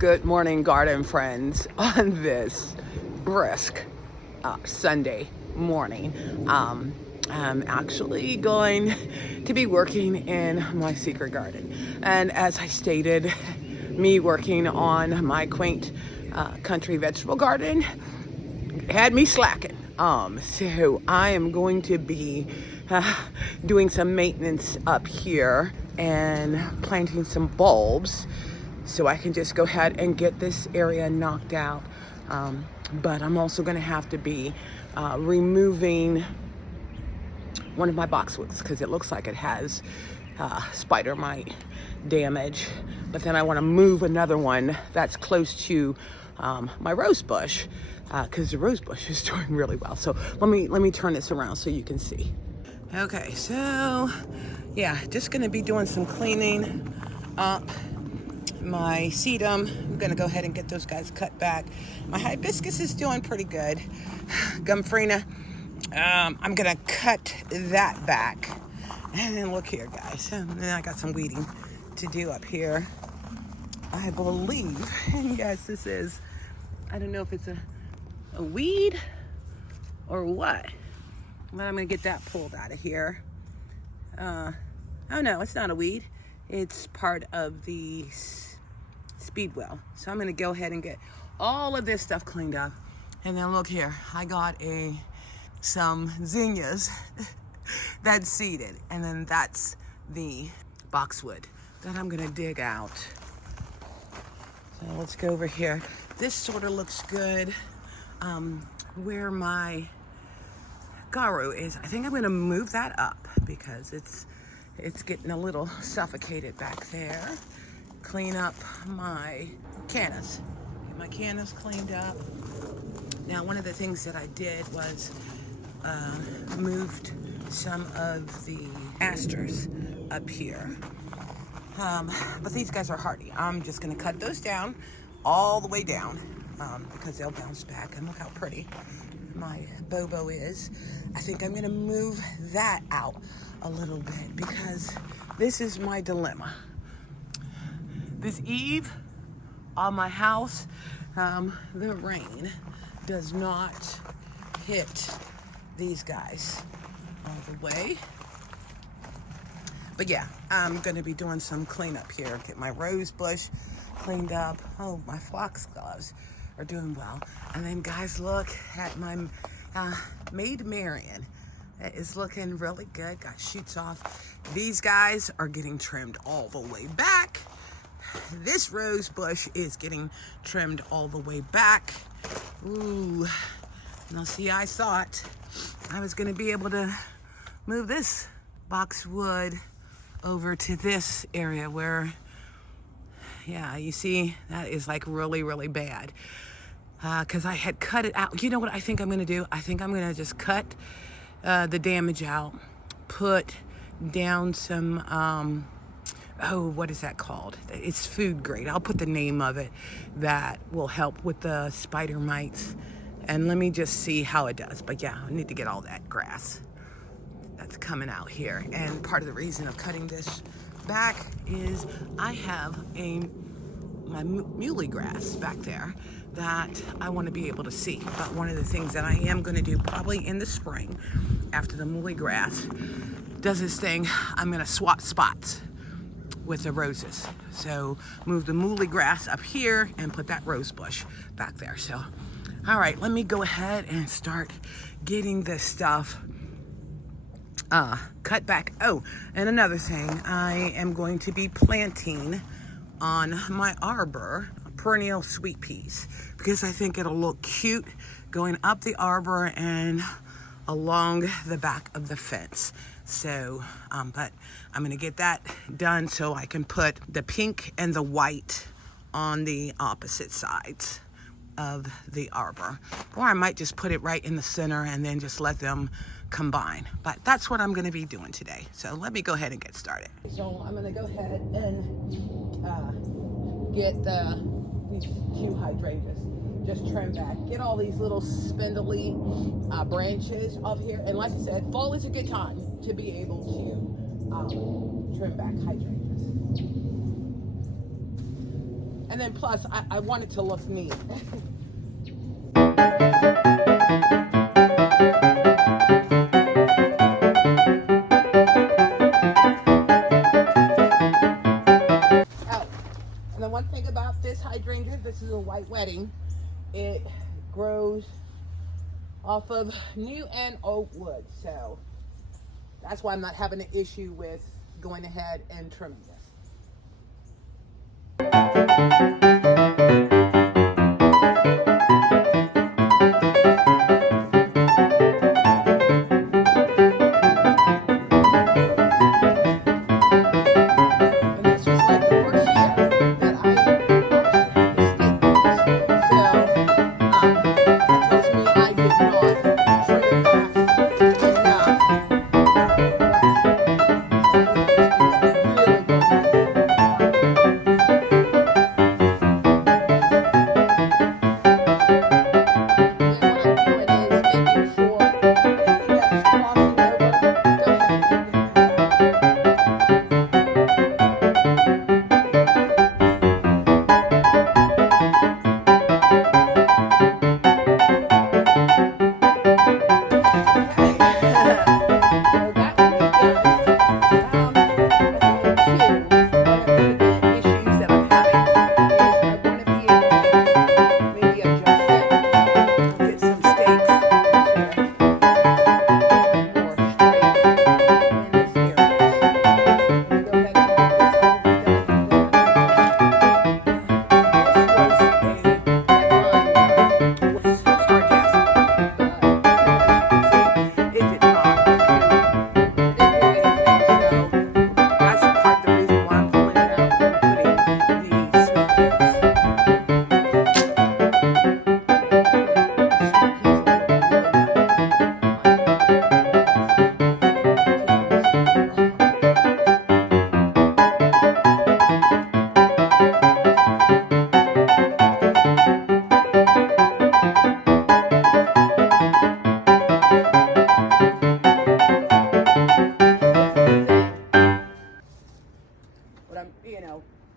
Good morning, garden friends, on this brisk Sunday morning. I'm actually going to be working in my secret garden. And as I stated, me working on my quaint country vegetable garden had me slacking. So I am going to be doing some maintenance up here and planting some bulbs so I can just go ahead and get this area knocked out. But I'm also going to have to be removing one of my boxwoods because it looks like it has spider mite damage. But then I want to move another one that's close to my rose bush because the rose bush is doing really well. So let me turn this around so you can see. Okay, so yeah, just going to be doing some cleaning up my sedum. I'm gonna go ahead and get those guys cut back. My hibiscus is doing pretty good. Gumfrina, I'm gonna cut that back. And then look here, guys. And then I got some weeding to do up here. I believe, and yes, this is, I don't know if it's a weed or what, but I'm gonna get that pulled out of here. Oh no, it's not a weed. It's part of the speed well. So I'm gonna go ahead and get all of this stuff cleaned up. And then look here, I got some zinnias that's seeded. And then that's the boxwood that I'm gonna dig out. So let's go over here. This sort of looks good. Where my garu is, I think I'm gonna move that up because it's getting a little suffocated back there. Clean up my cannas. Get my cannas cleaned up. Now, one of the things that I did was moved some of the asters up here. But these guys are hardy. I'm just gonna cut those down, all the way down, because they'll bounce back. And look how pretty my bobo is. I think I'm gonna move that out a little bit because this is my dilemma. This eave on my house, the rain does not hit these guys all the way. But yeah, I'm gonna be doing some cleanup here. Get my rose bush cleaned up. Oh, my fox gloves are doing well. And then guys, look at my Maid Marian. It is looking really good. Got shoots off. These guys are getting trimmed all the way back. This rose bush is getting trimmed all the way back. Ooh. Now see, I thought I was gonna be able to move this boxwood over to this area where, yeah, you see, that is like really, really bad. Because I had cut it out. You know what I think I'm gonna do? I think I'm gonna just cut the damage out, put down some, what is that called? It's food grade. I'll put the name of it that will help with the spider mites. And let me just see how it does. But yeah, I need to get all that grass that's coming out here. And part of the reason of cutting this back is I have my muley grass back there that I want to be able to see. But one of the things that I am going to do probably in the spring, after the muley grass does this thing, I'm going to swap spots with the roses. So move the muley grass up here and put that rose bush back there. So, all right, let me go ahead and start getting this stuff cut back. Oh, and another thing, I am going to be planting on my arbor perennial sweet peas because I think it'll look cute going up the arbor and along the back of the fence. So, but I'm gonna get that done so I can put the pink and the white on the opposite sides of the arbor. Or I might just put it right in the center and then just let them combine. But that's what I'm gonna be doing today. So let me go ahead and get started. So I'm gonna go ahead and get these few hydrangeas just trim back. Get all these little spindly branches off here. And like I said, fall is a good time to be able to trim back hydrangeas. And And then plus, I want it to look neat. And the one thing about this hydrangea, this is a white wedding, it grows off of new and oak wood. So that's why I'm not having an issue with going ahead and trimming this.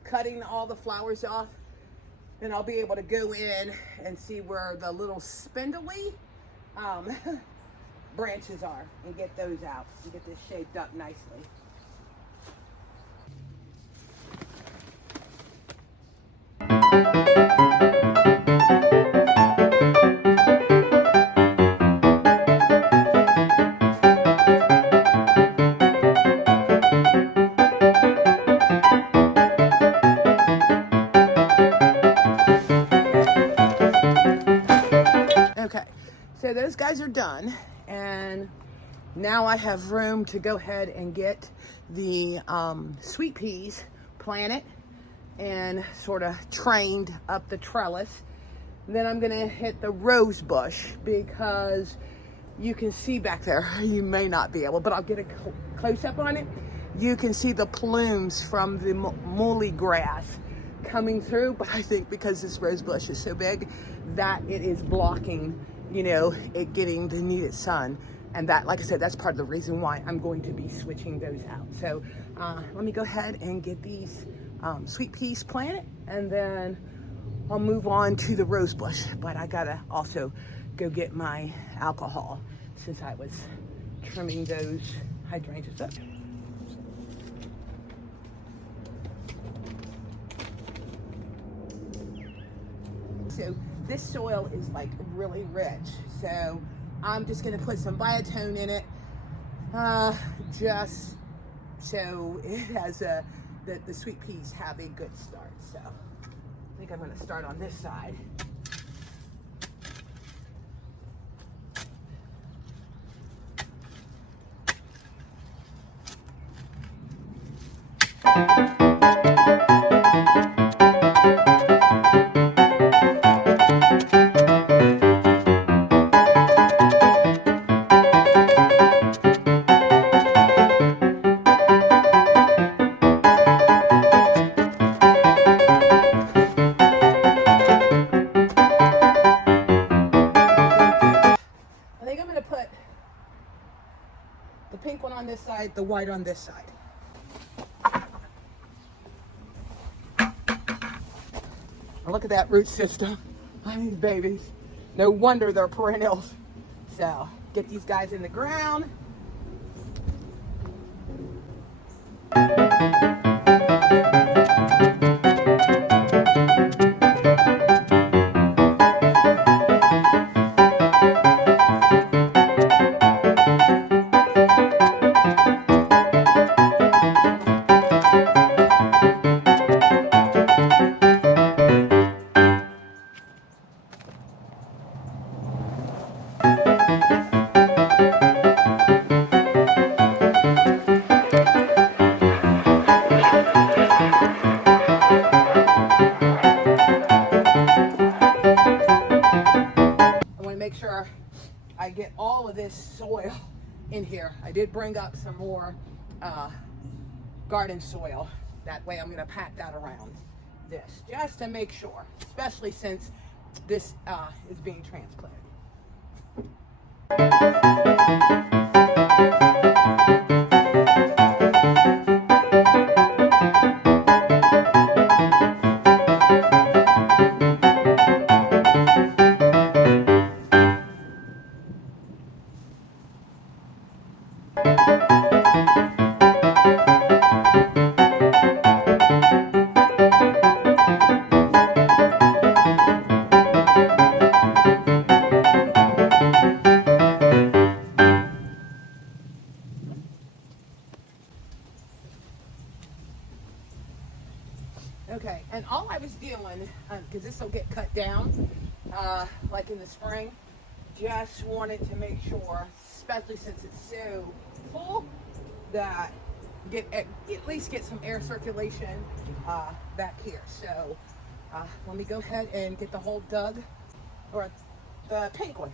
Cutting all the flowers off, then I'll be able to go in and see where the little spindly branches are and get those out and get this shaped up nicely. Okay, so those guys are done, and now I have room to go ahead and get the sweet peas planted and sort of trained up the trellis. Then I'm gonna hit the rose bush because you can see back there, you may not be able, but I'll get a close up on it. You can see the plumes from the muley grass coming through, but I think because this rose bush is so big that it is blocking, you know, it getting the needed sun. And that, like I said, that's part of the reason why I'm going to be switching those out. So let me go ahead and get these sweet peas planted, and then I'll move on to the rose bush. But I gotta also go get my alcohol since I was trimming those hydrangeas up. So this soil is like really rich. So I'm just gonna put some biotone in it, just so it has the sweet peas have a good start. So I think I'm gonna start on this side. Pink one on this side, the white on this side. Look at that root system on these babies. No wonder they're perennials. So get these guys in the ground. Make sure I get all of this soil in here. I did bring up some more garden soil. That way I'm going to pat that around this just to make sure, especially since this is being transplanted. Okay, and all I was doing, because this will get cut down, like in the spring, just wanted to make sure, especially since it's so full, that at least get some air circulation back here. So let me go ahead and get the hole dug, or the pink one.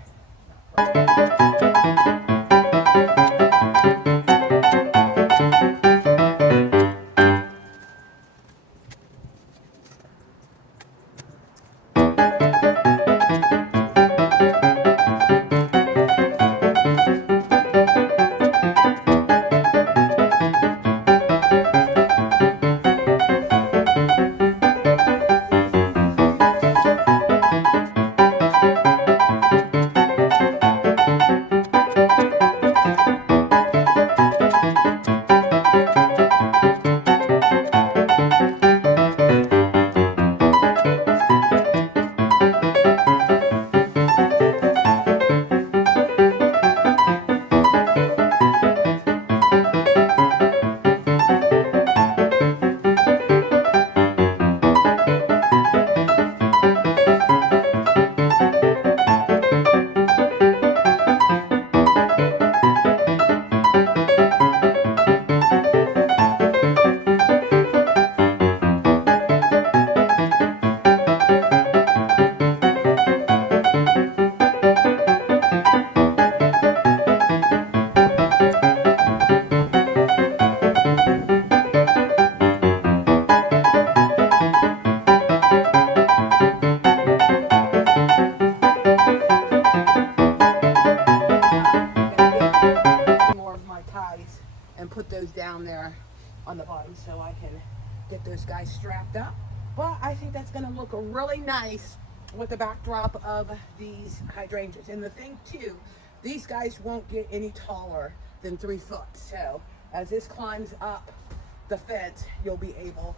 And put those down there on the bottom so I can get those guys strapped up. But I think that's going to look really nice with the backdrop of these hydrangeas. And the thing too, these guys won't get any taller than 3 foot. So as this climbs up the fence, you'll be able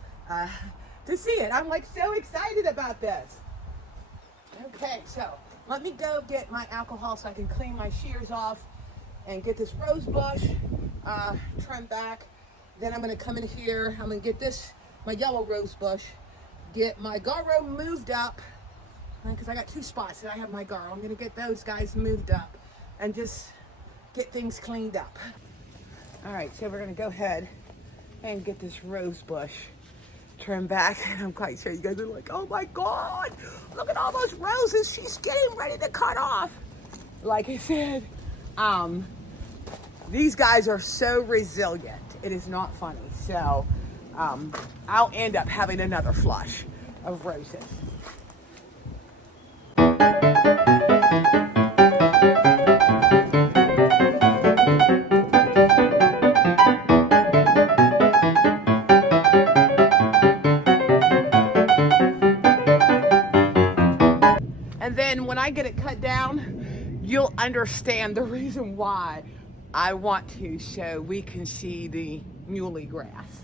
to see it. I'm like so excited about this. Okay, so let me go get my alcohol so I can clean my shears off and get this rose bush trimmed back. Then I'm going to come in here. I'm going to get this, my yellow rose bush, get my garrow moved up, because I got 2 spots that I have my garrow. I'm going to get those guys moved up and just get things cleaned up. All right, so we're going to go ahead and get this rose bush trimmed back. And I'm quite sure you guys are like, oh my God, look at all those roses she's getting ready to cut off. Like I said, these guys are so resilient. It is not funny. So I'll end up having another flush of roses. And then when I get it cut down, you'll understand the reason why I want to, so we can see the muley grass.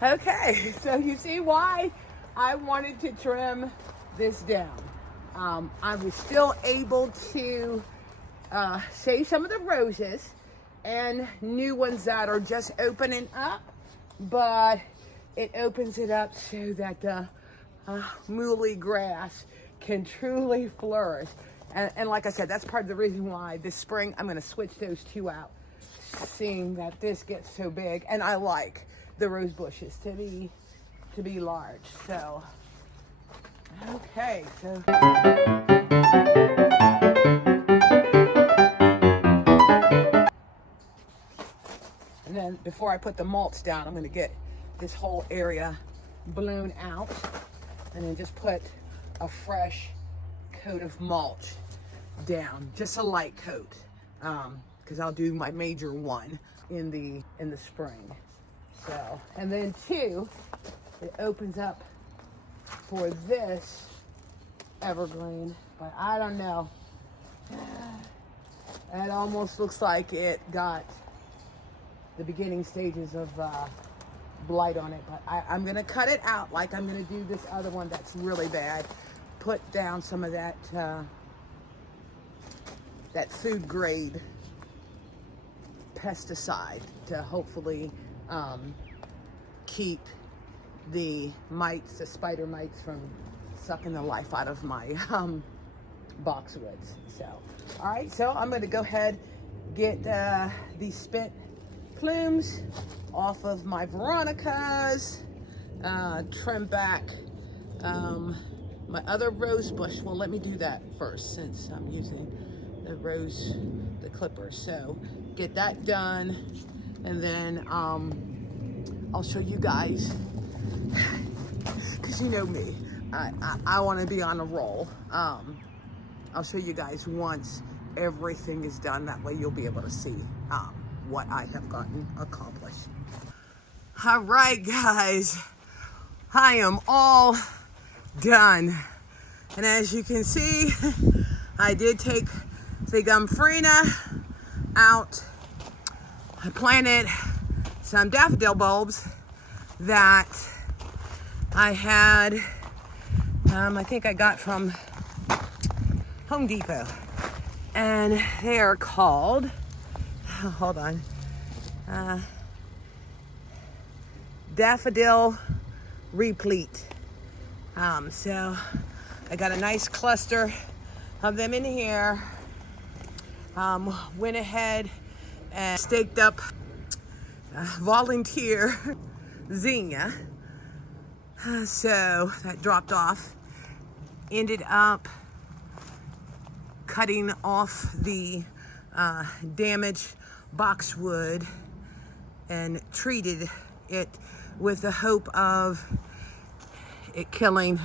Okay, so you see why I wanted to trim this down. I was still able to save some of the roses and new ones that are just opening up, but it opens it up so that the muley grass can truly flourish. And like I said, that's part of the reason why this spring I'm going to switch those two out, seeing that this gets so big, and I like the rose bushes to be large. So okay, so and then before I put the mulch down, I'm going to get this whole area blown out and then just put a fresh coat of mulch down, just a light coat, because I'll do my major one in the spring. So, and then two, it opens up for this evergreen, but I don't know. It almost looks like it got the beginning stages of blight on it, but I'm gonna cut it out like I'm gonna do this other one that's really bad. Put down some of that that food grade pesticide to hopefully keep the mites, the spider mites, from sucking the life out of my boxwoods. So, all right, so I'm going to go ahead, get these spent plumes off of my veronicas, trim back my other rose bush. Well, let me do that first since I'm using the clippers. So get that done, and then I'll show you guys, because you know me, I want to be on a roll. I'll show you guys once everything is done. That way you'll be able to see what I have gotten accomplished. All right, guys, I am all done. And as you can see, I did take the gomphrena out. I planted some daffodil bulbs that I had, I think I got from Home Depot. And they are called, hold on, daffodil replete. So I got a nice cluster of them in here. Went ahead and staked up volunteer zinnia. So that dropped off. Ended up cutting off the damaged boxwood and treated it with the hope of it killing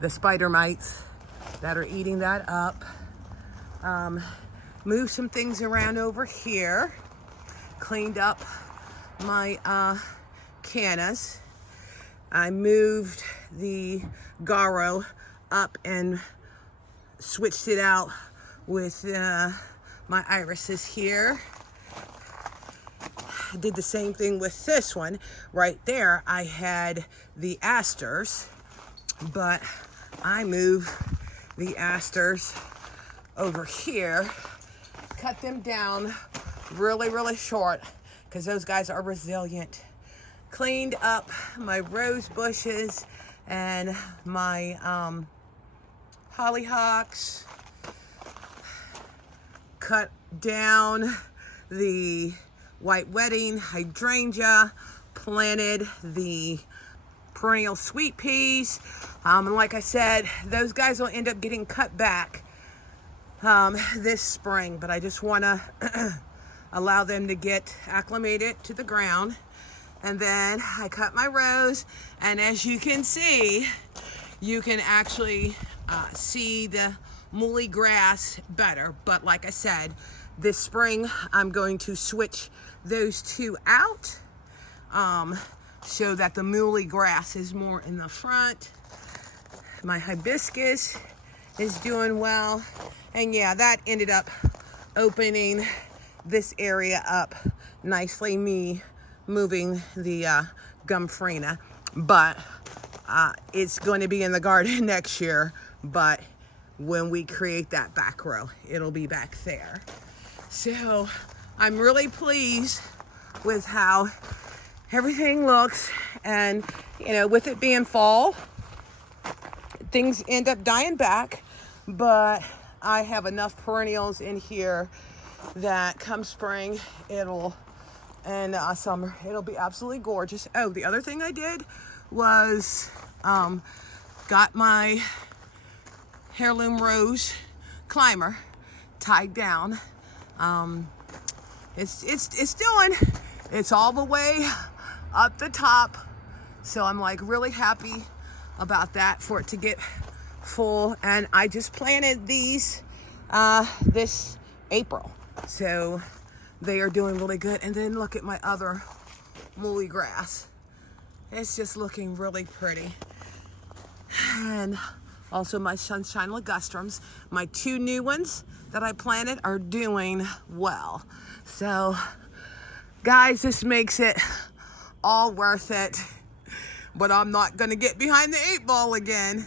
the spider mites that are eating that up. Moved some things around over here. Cleaned up my cannas. I moved the Garo up and switched it out with my irises here. Did the same thing with this one. Right there, I had the asters, but I moved the asters over here, cut them down really short because those guys are resilient. Cleaned up my rose bushes and my hollyhocks. Cut down the white wedding hydrangea, planted the perennial sweet peas, and like I said, those guys will end up getting cut back this spring, but I just want to allow them to get acclimated to the ground. And then I cut my rose, and as you can see, you can actually see the muley grass better. But like I said, this spring I'm going to switch those two out so that the muley grass is more in the front. My hibiscus is doing well, and yeah, that ended up opening this area up nicely, me moving the gumfrena, but it's going to be in the garden next year. But when we create that back row, it'll be back there. So I'm really pleased with how everything looks, and you know, with it being fall, things end up dying back, but I have enough perennials in here that come spring, and summer, it'll be absolutely gorgeous. Oh, the other thing I did was got my heirloom rose climber tied down. It's all the way up the top, so I'm like really happy about that, for it to get full. And I just planted these this April, so they are doing really good. And then look at my other muley grass. It's just looking really pretty. And also my sunshine ligustrums, my two new ones that I planted, are doing well. So guys, this makes it all worth it, but I'm not gonna get behind the 8 ball again.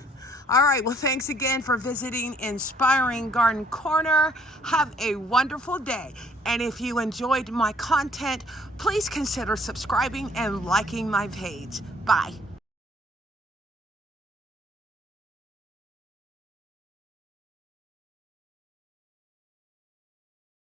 All right, well, thanks again for visiting Inspiring Garden Corner. Have a wonderful day. And if you enjoyed my content, please consider subscribing and liking my page. Bye.